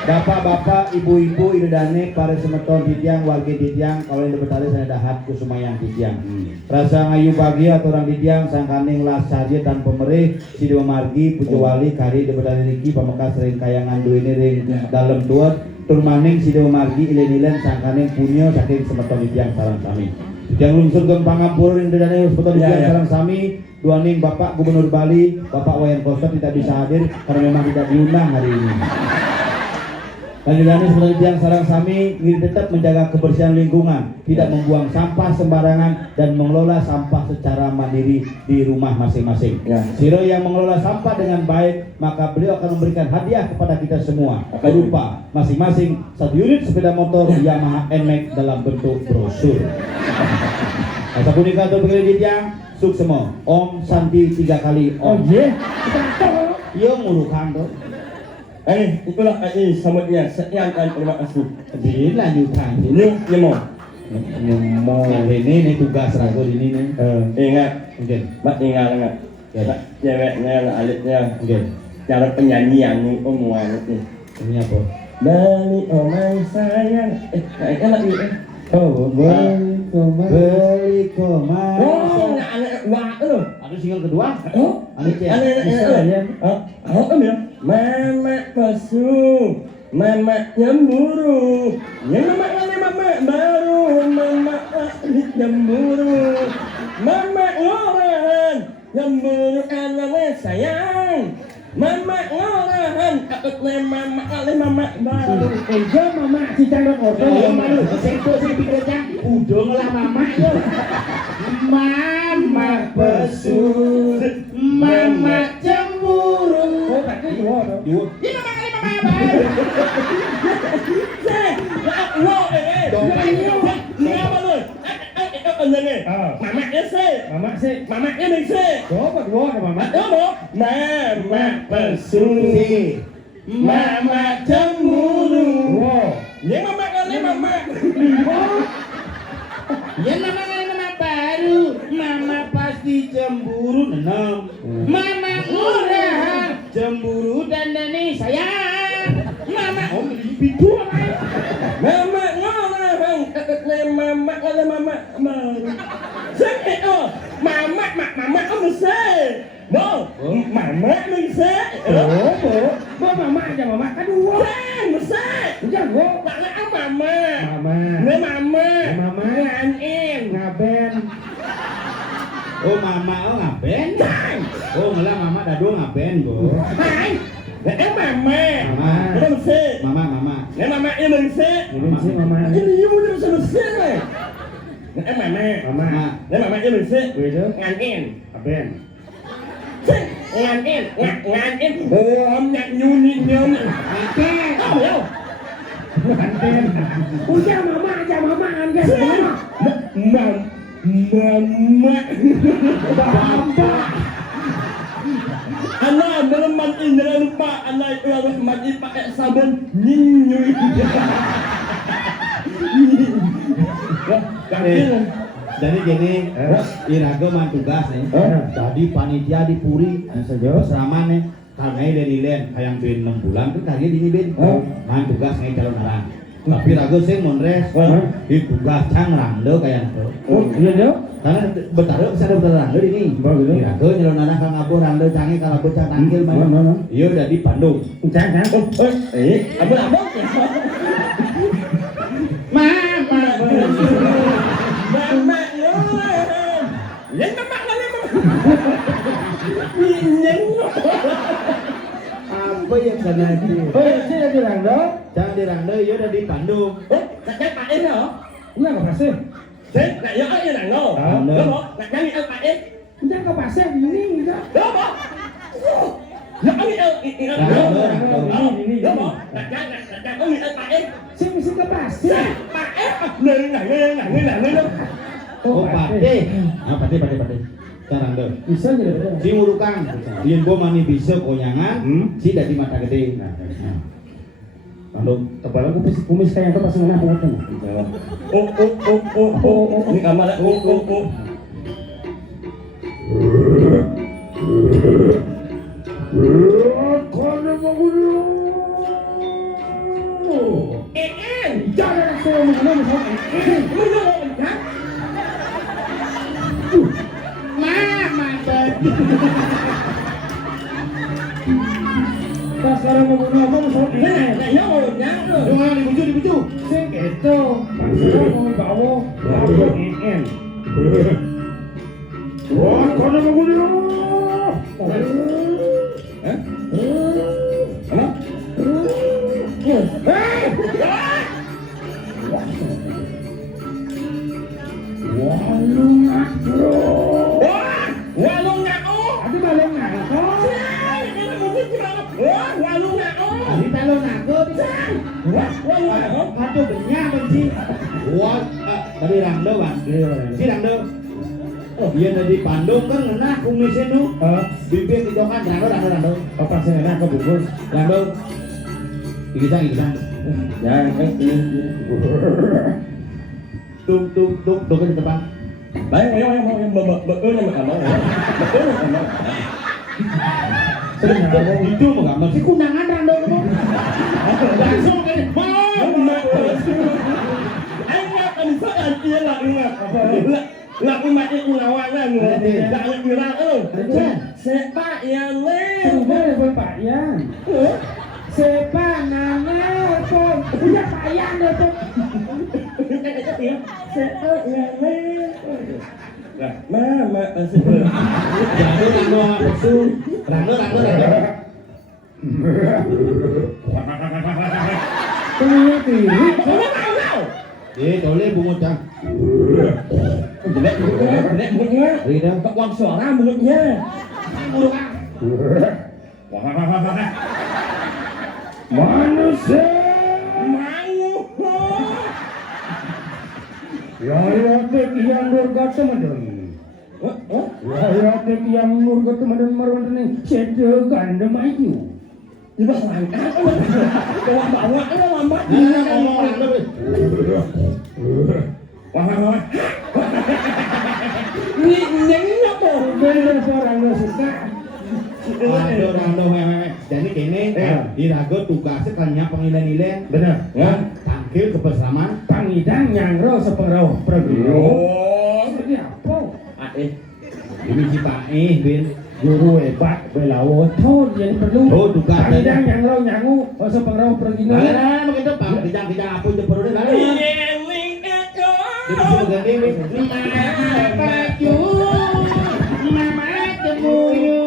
Bapak-bapak, ibu-ibu, idodane, para semeton titiang, warga titiang, kalau yang dapat saya dahat kusumayang titiang. Rasa ngayu pagi atau orang titiang, sangkaning las saja dan pemerih, si dewa margi, pujo wali, kari dapat riki, pamekas ring kayangan duini ring dalam tuat, turmaning si dewa margi, ilen-ilen, sangkaning punya saking semeton titiang sarang kami. Titiang lungsur geng pangampur, idodane semeton titiang sarang kami. Duaning Bapak Gubernur Bali, Bapak Wayan Koster tidak bisa hadir karena memang tidak diundang hari ini. Kandilani seperti yang sarang sami ingin tetap menjaga kebersihan lingkungan, tidak membuang sampah sembarangan dan mengelola sampah secara mandiri di rumah masing-masing. Ya. Siro yang mengelola sampah dengan baik, maka beliau akan memberikan hadiah kepada kita semua berupa masing-masing 1 unit sepeda motor Yamaha NMAX dalam bentuk brosur. Asa punika untuk pengirim yang suksemo Om Santi 3 kali Oh Om. iya. Yo mulukan tuh. Itulah sambutnya. Sekian dan terima kasih. Dilanjutkan. Ini mau. Mau ini tugas ragu ini nih. Ingat, Mungkin. Mbak ingat. Ya. Ceweknya, alitnya, Mungkin. cara penyanyian nih omongan ini. Ini apa? Bali omang sayang. Kayaknya lagi. Oh, Beli koma. Oh, anak wah itu. Aku single kedua. Oh, Anak cek. Oh, ya. Mama pesu, mama nyemburu. Yang mama baru, mama cemburu. Mama ngoran, yang beranaknya sayang. Mama ngolahan, takut mama kali mama baru. Enggak mama si candok ordo Oh, ya malu, malu. sengko sing pikirkan udung lah mama yo. Mama pesu, mama cemburu. Oh tadi dua dong. Duh, ini mama kali mama baru. Say, wow eh. Ni apa lu? Ni. Mama Mama sih. Mama ini sih. Coba dua ada mama. Apa? Mama pesu. Si, Mama cemburu. Wow. Ni mama kali mama. ya mama kali mama baru. Mama pasti cemburu nenam. Mama murah, cemburu dan nani sayang. Mama om bidu Mama ngolahan, takut mama kali mama baru. Say mama apa sih? Bo, mama ni sih. Oh mama aja mama kedua. Say, Jago. tak nak mama. Mama. Ni mama. Mama. Nganin. Ngaben. oh mama oh ngaben. Oh malah mama dadu ngaben go. Hai. Ni mama. Mama. Apa sih? Mama. Ni mama ini sih. Ini sih mama. Ini ibu ni selesai ni. Ni mama. Mama. Ni mama ini sih. Beda. Nganin. Aben. Nganin. Oh, nak nyunyi nyum. Aben. Tahu ya? Aben. Udah mama aja mama aja. Mama. Bapak. Anak dalam mati jangan lupa anak itu harus mati pakai sabun nyuy. Jadi gini, Iraga man tugas nih. Jadi panitia di Puri, asrama nih. Karena dari Len, hayang ben 6 bulan tuh karya di ben. Man tugas nih calon arang. Tapi Raga sing monres, di tugas cang rangdo kayak itu. Oh iya dong. Karena betara bisa ada betara rangdo ini. Iraga calon arang kang abu rangdo canggih kalau bocah tangkil main. Iya udah di Bandung. Jangan. Abang. Mama. Mama Yang mama kali mama. Yang Apa yang kena itu? Oh sih lagi rangdo. Jangan di rangdo, iya udah di Bandung. nak cari Pak Em hả? Enggak ke pasir. Saya nak ya ai nak no. Đó nak cari Pak Em. Enggak ke pasir ini enggak. Đó bo. Nak cari Đó bo. Nak cari Pak Em. Sih mesti ke pasir. Pak Em. Nên. Oh, pate. Ah, pate. Sekarang deh. Bisa jadi beda. Si urukang, yen gua mani bisa konyangan, si dari mata gede. Lalu Kepala kumis kayak itu pas ngena banget kan. Oh. Ini kamar oh. Jangan saya ngomong sama mama pas sekarang ngomong sama Nak dibujuk. sih gitu. Pas sekarang ngomong bawa bawa en. Wah, kalau ngomong Walung ngako. Tapi balik ngako. Walung ngako. Di talon aku bisa. Walung ngako. Aduh benyak benci. Wah, dari rangdo bang. Si rangdo. Iya dari Bandung kan enak kumisnya tuh. Bibir kejokan rangdo. Apa sih enak ke bungkus? Rangdo. Ikisan. Ya, Tuk ke depan. baik, ayo, betul nama kamu. Betul nama. Itu mau nggak masih kunangan rangdo kamu. Langsung kan. Ingat kan saya dia lah ingat. Lah umat itu lawangan. Lah anak mirang sepak yang lem. Sudah ya Pak Yan. Sepak nana pun. Punya Pak Yan deh tuh. Sepak yang lem. Nah, mama asik. Rando pesu. Rando. Punya diri. Toleh bungut cang. Nek mulutnya. Rida. Uang suara mulutnya. Manusia. Yang berkata madon. Yang berkata madon marwandani sedegan demayu. Di bawah langkah. Bawa ada lambat. Ngomong rando. Wah. Ni nyanyi apa? Bener orang lo suka. Rando jadi kene di rago tugasnya kan nyapa ngilen-ngilen. Bener. Ya, tangkil kebersamaan. Pangidang nyangro sepengrau pragiro. Oh. Jadi apa? Ini si Pak Bin. Guru hebat belawo. Tuh jadi perlu. Oh, tugas. Pangidang nyangro nyangu sepengrau pragiro. Nah, begitu Pak. Kijang apa itu perlu deh. Jadi sudah ganti wis. Maju. Mama kemuyu.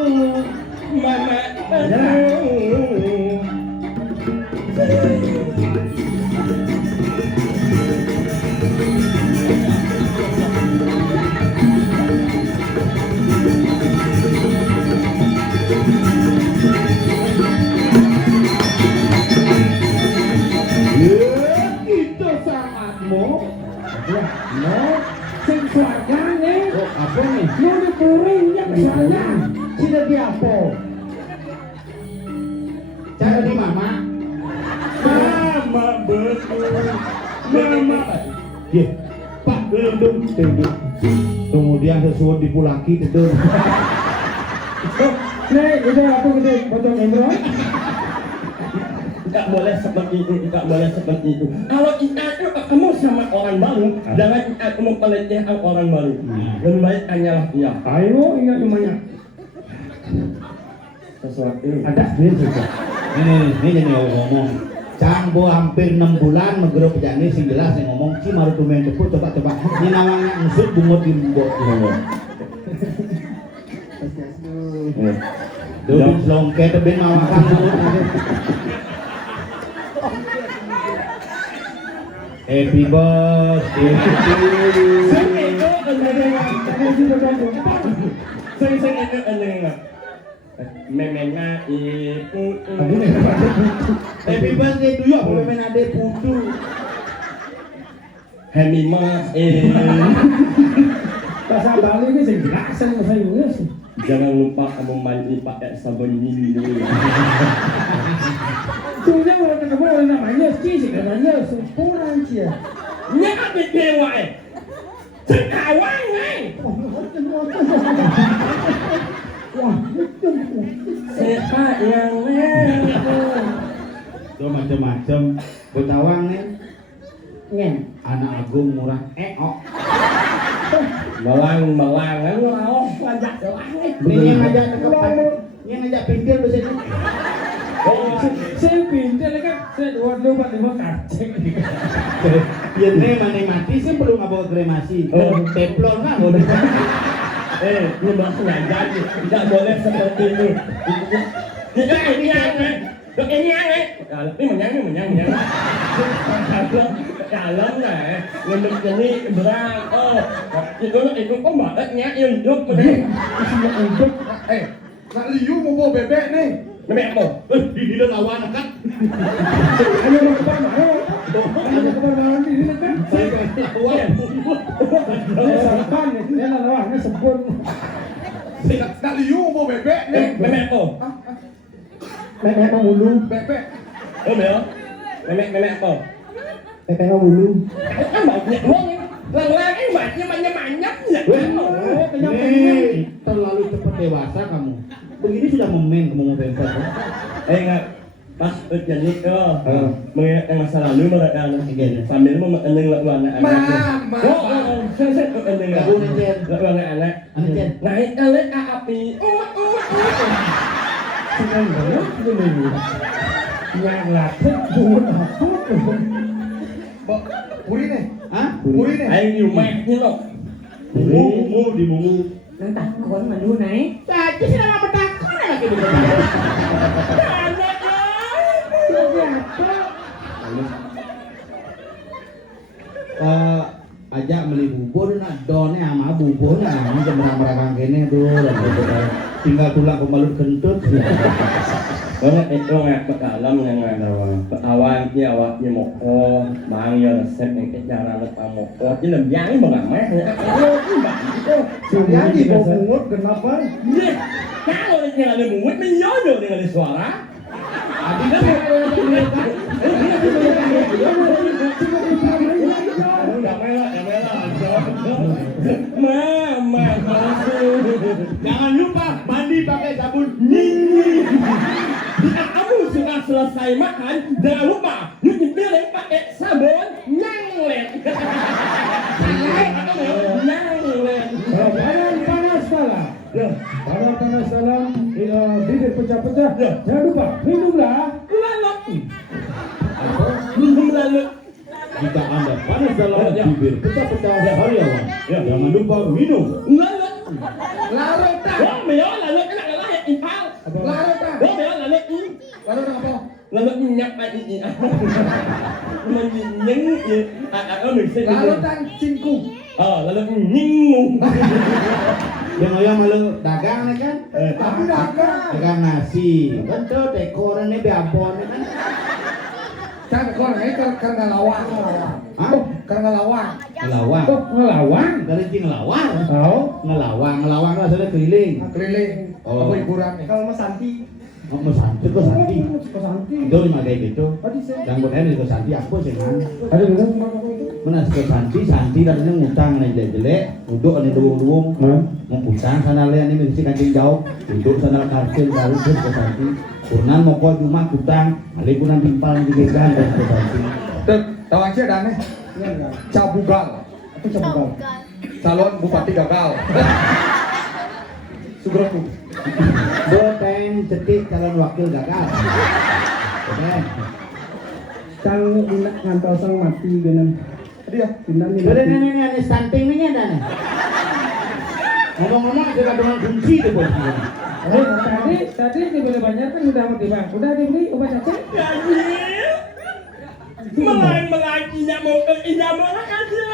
Mama. Itu sangatmu. No, sing suargane. Oh, apa nih? Lu dipuringnya misalnya. Tidak diapo. Cara di mama. Mama betul. Mama. Ye, Pak belum kemudian sesuatu dipulaki tidur. Nih, itu aku gede potong embro. Tidak boleh seperti itu. Kalau kita itu ketemu sama orang baru, jangan kita mempelecehkan orang baru. Lebih baik hanyalah dia. Ayo ingat semuanya. Sesuatu. Ada dia juga. Ini jadi ngomong. Cangbo hampir 6 bulan ngegeruk jani sing jelas yang ngomong si maru tumen tepuk coba. Ini namanya ngusut bungut di mbok ngomong. Duduk selongke tebing mawakan bungut. Happy birthday to you. Sing itu enggak. Memena ibu. Happy birthday to you. Apa memang ada putu? Hemima Bahasa Bali ini sing jelasan bahasa Inggris. Jangan lupa kamu mandi pakai sabun Indo. Sudah orang ketemu namanya sih namanya sempurna dia. Nya apa dewa Sekawan Wah, Seka yang Itu macam-macam. Betawang nih. ngen. Anak agung murah. Melang kan lo ngajak doang. Ini yang ngajak ke depan. Yang ngajak pinggir di sini. Saya pintar kan, saya 225 kacek. Ya nih mati sih perlu ngabawa kremasi. Teflon kan. Ini bahasa ngajar tidak boleh seperti ini. Tidak ini aneh. Ini aneh. Ini menyang. Dalam lah, untuk jadi berat. Itu kok badannya hidup bener. Hidup. Nak liu mau bawa bebek nih. Bebek apa? Ini udah lawan kan. Ayo ke mana? Ayo ke mana ini kan? Saya kan lawan. Saya sampan ini lawannya sempurna. Nak liu mau bawa bebek nih. Bebek apa? Bebek mulu. Bebek. Oh Mel, bebek apa? Bebek mulu. Kan banyak uang. Lang-lang ini banyak ya. Nih, terlalu cepat dewasa kamu. Begini sudah memen kamu mau bebek. Enggak. Pas jadi mengingat masa lalu mereka sambil mengenang lagu anak-anak. Saya mengenang lagu anak-anak. Naik kali api. Senang banget ini. Yang latih buat apa? Puri nih. Hah? Puri nih. Ayo di rumah ini loh. Mungu di mungu. Nang takon malu naik. Tadi sih nama petakon lagi di ajak beli bubur nak donnya sama buburnya ini merang-merang kene tuh tinggal tulang pembalut kentut. Kalau itu nggak dalam yang ada awan dia awak dia mau bang ya set yang cara lepas mau jadi lebih yang mengamai Yang di bawah mungut kenapa? kalau dia ada mungut menyodo dengan suara. Mama, Jangan lupa mandi pakai sabun. jika kamu sudah selesai makan, jangan lupa nyuci piring pakai sabun nyanglet. Nyanglet. Badan panas salam. Ya, badan panas salam. Bibir pecah-pecah. Jangan lupa minumlah. Lalu. Minum lalu. Jika Anda panas dalam bibir pecah-pecah hariawan, jangan lupa minum. Lalu. Larut tak? Oh, meo lalu kena kalah ya impal. Larut tak? Oh, meo lalu ini. Larut apa? Lalu minyak pagi ini. Menying mình sẽ Larut tak cingku. lalu nyingung. Yang ayam malu dagang nih kan? Tapi dagang. Dagang nasi. Betul dekoran ini beabon kan? Kan kau ini karena lawang. Hah? Karena lawang. Ngelawang. Oh, ngelawan. Dari jing ngelawang. Oh, Ngelawang lah sudah keliling. Keliling. Oh. Apa hiburan nih? Kalau Mas Santi. Oh, mau santi kok santi. Kok Santi? Itu lima kayak gitu. Tadi saya. Dan buat ini kok santi aku sih kan. Ada juga sama kamu itu. Mana ke santi tadinya ngutang nih jelek-jelek. Duduk ada duung-duung. Mau utang sana lihat ini mesti kancing jauh. Duduk sana kartil baru terus ke santi. Kunan mau kau cuma utang. Malih kunan timpal di gegan dan ke santi. Tuh, tahu aja dan nih. Iya enggak? Cabugal. Itu coba kau. Calon bupati gagal. Sugroku. Boteng cetik calon wakil gagal. Oke. Kang inak ngantau sang mati genan. Dia. Pindah nih. Udah ini stunting nih ada nih. Ngomong-ngomong ada kandungan kunci tuh bos. Tadi dibeli banyak kan udah mau dibang. Udah dibeli obat cacing. Melai mau ke indah mana aja.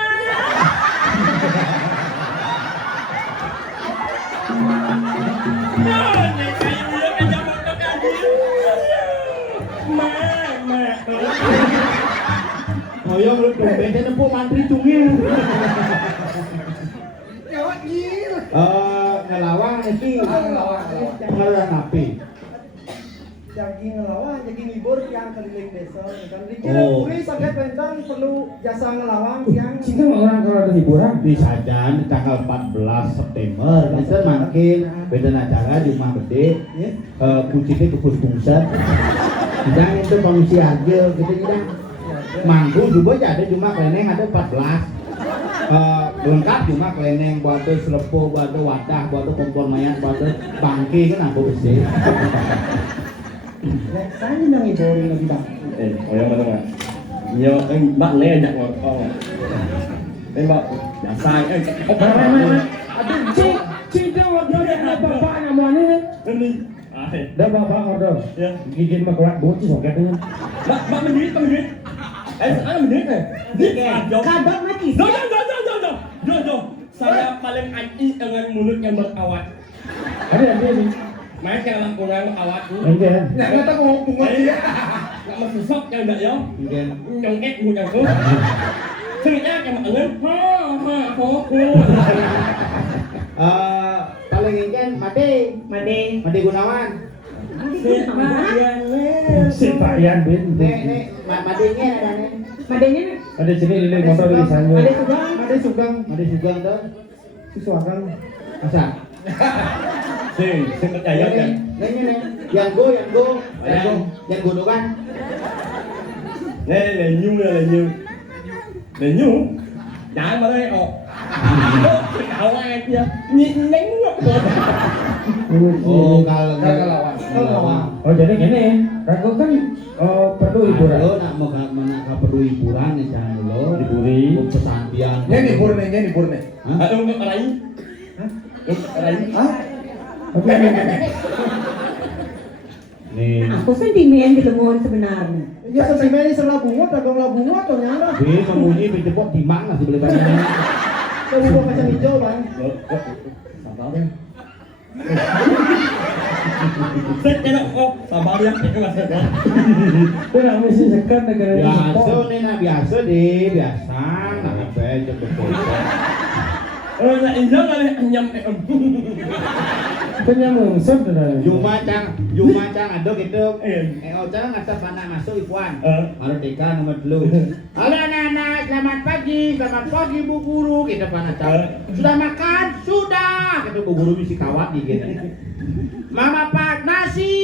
Ngoyong lu tumben nempuh mantri tungil. Jawab gila. Ngelawang iki. Ngelawang. Pengeluaran api. Jagi ngelawang, jagi ngibur yang keliling desa. Dan Oh. dikira sangat pentan perlu jasa ngelawang yang Cinta sama orang kalau ada hiburan. Di Sajan di tanggal 14 September itu makin beda acara di rumah gede. Kucingnya kukus bungset. Kita itu komisi aja gitu kita. Mangku juga jadi cuma keleneng ada 14. Lengkap cuma keleneng buat selepo, buat wadah, buat kompor mayat, buat bangki kan aku besi. Saya yang hiburin lagi bang. Yang mana nggak? Nhiều bạn lấy nhận một con à? Bên bạn đã sai ấy. Cinta waktu ada bapak namanya. Bên đi. Dah bapak order. Ya. Gigit mah kerak bocil soketnya. Bạn mình biết, bạn mình biết. Saya menit nih. kadang lagi. Jo. Saya paling anti dengan mulut yang berawat. Ada yang dia nih. Main yang lampungan berawat. Enggak. Ya kata ngomong bunga dia. Nggak masuk sok yang enggak ya. Mungkin Nyongket mudah tuh. Sebenarnya yang mengen. paling ingin Made Gunawan. Si Pak Yan bin. Nek Madenya ada nih. Madanya Ada sini lilin motor di sana. ada sugang. Made Sugeng tuh. Sisuakan. Masa? Sing percaya kan. Nih. Yang go tuh kan. Đây là nhu. Để nhu. Chạy mà đây ồ. Kawan dia neng nggak Oh, kalau Kelelawar. Oh jadi gini, Rago kan perlu hiburan. Lo nak mau perlu hiburan nih jangan lo. Hiburi. Pesantian. Ini libur nih. Hah? ada untuk lain lain Oke. Nih. Aku sentimen di lemon sebenarnya. Ya sentimen ini sebelah bunga, dagang bunga atau nyala. Ini memuji pinjepok di mana sih beli banyak. Coba buah kacang hijau bang. sabar saya tidak kok sabar ya itu masih ada Itu nak mesti sekat negara ini. Biasa nih nak biasa deh biasa. Nak apa cepet nak injak kali nyam Penyambung saudara. Juma cang ada gitu. Cang ngata panak masuk Ipuan. Halo Deka nomor 2. Halo anak-anak, selamat pagi Bu Guru. Kita panak cang. Sudah makan? Sudah. Kata Bu Guru misi kawat nih gitu. Mama Pak, nasi.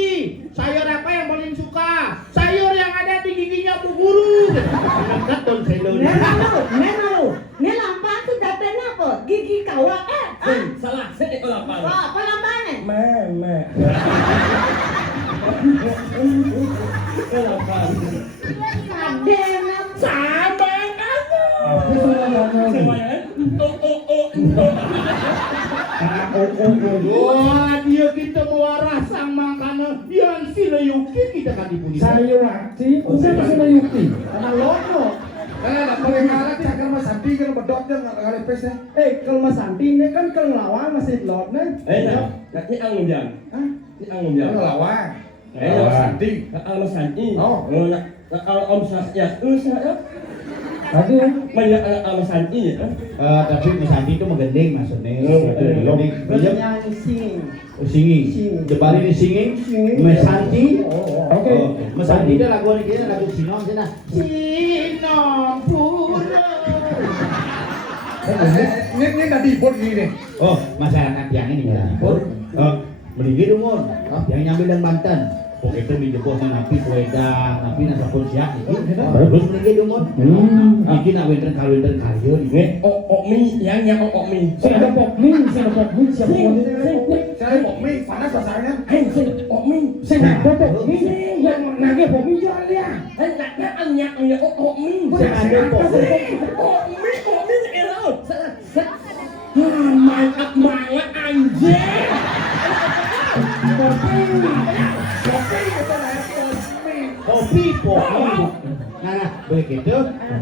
Sayur apa yang paling suka? Sayur yang ada di giginya Bu Guru. Keton selo. Ini lampan tuh datanya apa? Gigi kawak salah saya itu apa apa lampannya? meme Adem. sama kamu semuanya Wah, dia kita mewarah sang makanan yang sileyuki kita kan dibuli. Saya waktu, usah sama Yuki. Karena lono. Nak boleh kalah cakar mas Andi kan bedoknya nggak ada pesnya. Kalau Mas Andi ini kan kalau ngelawan masih lot nih. nanti angin jam ini angin jam Kelelawar. Mas Andi. kalau Santi Oh. kalau Om Saya saya Tadi banyak kalau Santi ya Tapi Mas Andi itu menggending maksudnya. Menggending. Bernyanyi singing. Singing. Jebari ini singing. Singing. Mas Andi. Oke. Mas Andi itu lagu ini kita lagu Sinong sana. Sinong pura. Ini nggak dihibur gini. Oh, masyarakat yang ini ya. Meligi dumon. Yang nyambil dan Banten. Pokoknya itu di jebosnya napi Wedang, napi nasa pun siap iki. Terus meligi dumon. Iki nak winter kalian iki. Okmi yang Okmi saya ada pokmin, siapa ini? Saya mau mie panas rasanya. Okmi Saya ada pokmin, yang nage pokmin jual dia. enaknya anaknya Okmi Saya ada pokmin. Okmi elok mantap banget anjing Kopi. Nah, begitu.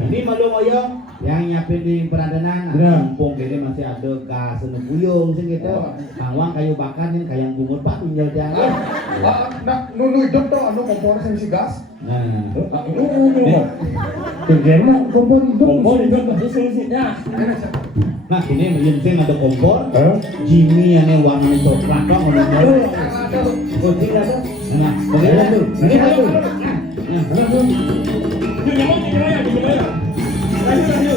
Ini malu moyo yang nyiapin di peradenan. Mumpung gini masih ada gas senepuyung sih gitu. Bawang kayu bakar nih kayak bungut Pak tinggal dia. Nak nunu hidup tuh, anu kompor saya isi gas. Nah, Bagaimana kompor hidup? kompor itu masih solusinya nah ini mungkin ada kompor. Jimmy yang warnanya coklat bang, kucing ada. Nah, begitu. Ini satu. Nah, Yuk, nyamuk, gimana? Lanjut.